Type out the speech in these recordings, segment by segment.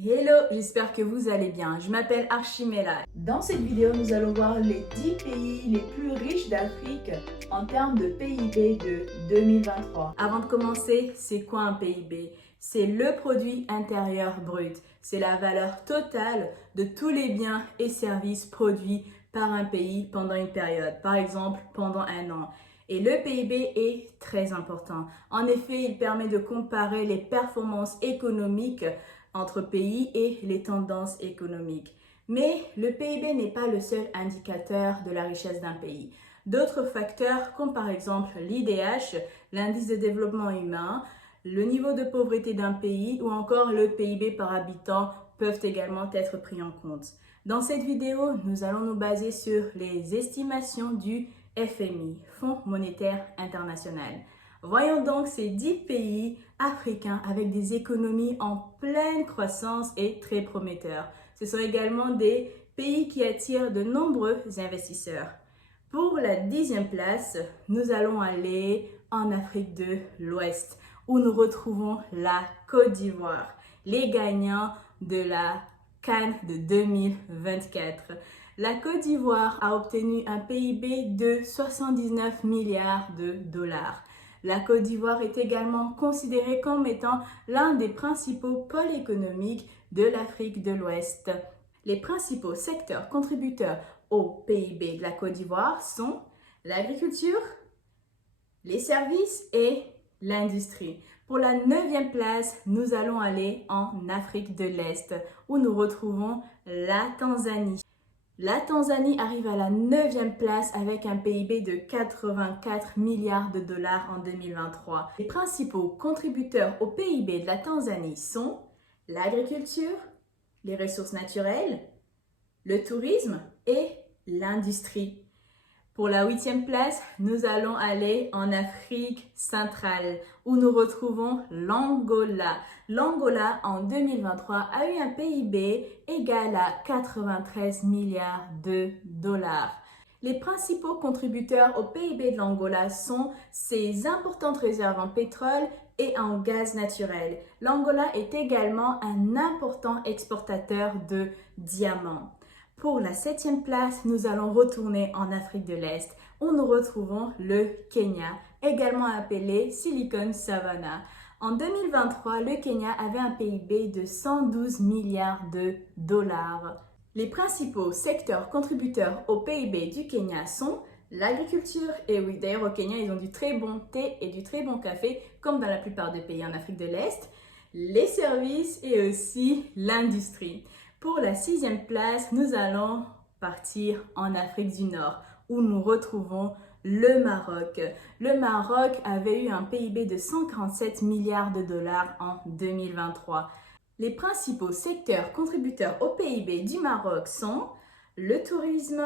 Hello, j'espère que vous allez bien. Je m'appelle Archimela. Dans cette vidéo, nous allons voir les 10 pays les plus riches d'Afrique en termes de PIB de 2023. Avant de commencer, c'est quoi un PIB? C'est le produit intérieur brut. C'est la valeur totale de tous les biens et services produits par un pays pendant une période, par exemple pendant un an. Et le PIB est très important. En effet, il permet de comparer les performances économiques entre pays et les tendances économiques. Mais le PIB n'est pas le seul indicateur de la richesse d'un pays. D'autres facteurs, comme par exemple l'IDH, l'indice de développement humain, le niveau de pauvreté d'un pays ou encore le PIB par habitant peuvent également être pris en compte. Dans cette vidéo, nous allons nous baser sur les estimations du FMI, Fonds monétaire international. Voyons donc ces 10 pays africains avec des économies en pleine croissance et très prometteurs. Ce sont également des pays qui attirent de nombreux investisseurs. Pour la 10e place, nous allons aller en Afrique de l'Ouest, où nous retrouvons la Côte d'Ivoire, les gagnants de la CAN de 2024. La Côte d'Ivoire a obtenu un PIB de 79 milliards de dollars. La Côte d'Ivoire est également considérée comme étant l'un des principaux pôles économiques de l'Afrique de l'Ouest. Les principaux secteurs contributeurs au PIB de la Côte d'Ivoire sont l'agriculture, les services et l'industrie. Pour la 9e place, nous allons aller en Afrique de l'Est, où nous retrouvons la Tanzanie. La Tanzanie arrive à la 9e place avec un PIB de 84 milliards de dollars en 2023. Les principaux contributeurs au PIB de la Tanzanie sont l'agriculture, les ressources naturelles, le tourisme et l'industrie. Pour la 8e place, nous allons aller en Afrique centrale où nous retrouvons l'Angola. L'Angola, en 2023, a eu un PIB égal à 93 milliards de dollars. Les principaux contributeurs au PIB de l'Angola sont ses importantes réserves en pétrole et en gaz naturel. L'Angola est également un important exportateur de diamants. Pour la 7e place, nous allons retourner en Afrique de l'Est, où nous retrouvons le Kenya, également appelé Silicon Savannah. En 2023, le Kenya avait un PIB de 112 milliards de dollars. Les principaux secteurs contributeurs au PIB du Kenya sont l'agriculture, et oui, d'ailleurs au Kenya, ils ont du très bon thé et du très bon café, comme dans la plupart des pays en Afrique de l'Est, les services et aussi l'industrie. Pour la 6e place, nous allons partir en Afrique du Nord, où nous retrouvons le Maroc. Le Maroc avait eu un PIB de 147 milliards de dollars en 2023. Les principaux secteurs contributeurs au PIB du Maroc sont le tourisme,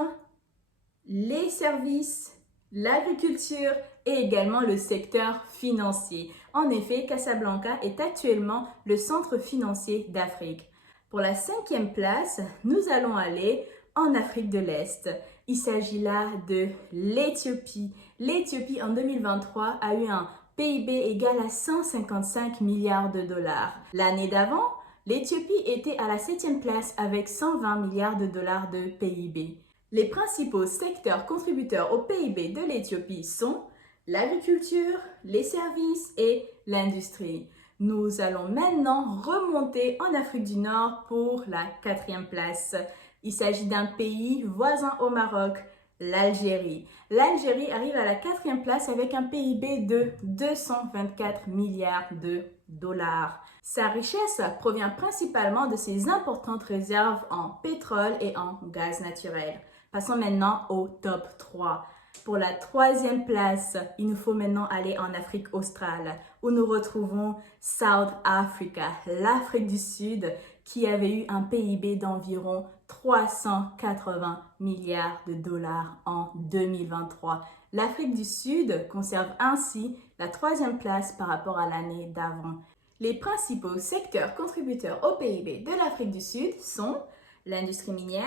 les services, l'agriculture et également le secteur financier. En effet, Casablanca est actuellement le centre financier d'Afrique. Pour la 5e place, nous allons aller en Afrique de l'Est. Il s'agit là de l'Éthiopie. L'Éthiopie, en 2023, a eu un PIB égal à 155 milliards de dollars. L'année d'avant, l'Éthiopie était à la 7e place avec 120 milliards de dollars de PIB. Les principaux secteurs contributeurs au PIB de l'Éthiopie sont l'agriculture, les services et l'industrie. Nous allons maintenant remonter en Afrique du Nord pour la 4e place. Il s'agit d'un pays voisin au Maroc, l'Algérie. L'Algérie arrive à la 4e place avec un PIB de 224 milliards de dollars. Sa richesse provient principalement de ses importantes réserves en pétrole et en gaz naturel. Passons maintenant au top 3. Pour la 3e place, il nous faut maintenant aller en Afrique australe, où nous retrouvons South Africa, l'Afrique du Sud, qui avait eu un PIB d'environ 380 milliards de dollars en 2023. L'Afrique du Sud conserve ainsi la 3e place par rapport à l'année d'avant. Les principaux secteurs contributeurs au PIB de l'Afrique du Sud sont l'industrie minière,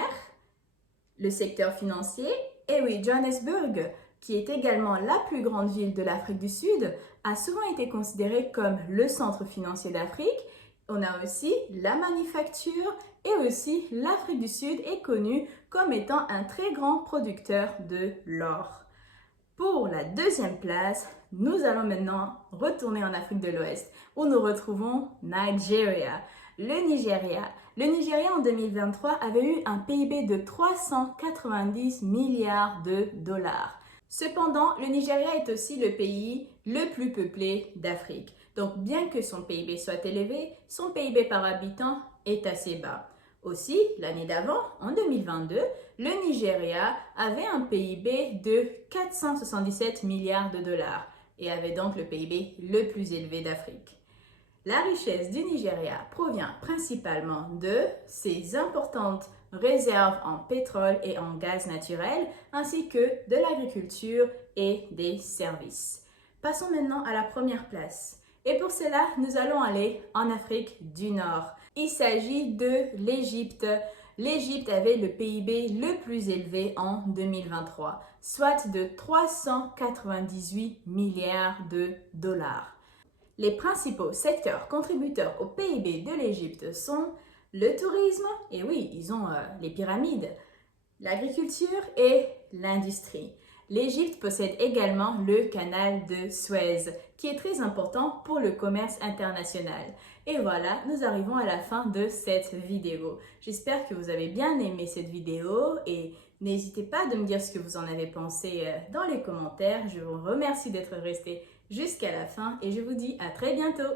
le secteur financier, et oui, Johannesburg, qui est également la plus grande ville de l'Afrique du Sud, a souvent été considérée comme le centre financier d'Afrique On a aussi la manufacture et aussi l'Afrique du Sud est connue comme étant un très grand producteur de l'or. Pour la deuxième place, nous allons maintenant retourner en Afrique de l'Ouest où nous retrouvons Nigeria. Le Nigeria en 2023 avait eu un PIB de 390 milliards de dollars. Cependant, le Nigeria est aussi le pays le plus peuplé d'Afrique. Donc, bien que son PIB soit élevé, son PIB par habitant est assez bas. Aussi, l'année d'avant, en 2022, le Nigeria avait un PIB de 477 milliards de dollars et avait donc le PIB le plus élevé d'Afrique. La richesse du Nigeria provient principalement de ses importantes réserves en pétrole et en gaz naturel, ainsi que de l'agriculture et des services. Passons maintenant à la première place. Et pour cela, nous allons aller en Afrique du Nord. Il s'agit de l'Égypte. L'Égypte avait le PIB le plus élevé en 2023, soit de 398 milliards de dollars. Les principaux secteurs contributeurs au PIB de l'Égypte sont le tourisme, et oui, ils ont les pyramides, l'agriculture et l'industrie. L'Égypte possède également le canal de Suez, qui est très important pour le commerce international. Et voilà, nous arrivons à la fin de cette vidéo. J'espère que vous avez bien aimé cette vidéo et n'hésitez pas de me dire ce que vous en avez pensé dans les commentaires. Je vous remercie d'être resté jusqu'à la fin et je vous dis à très bientôt.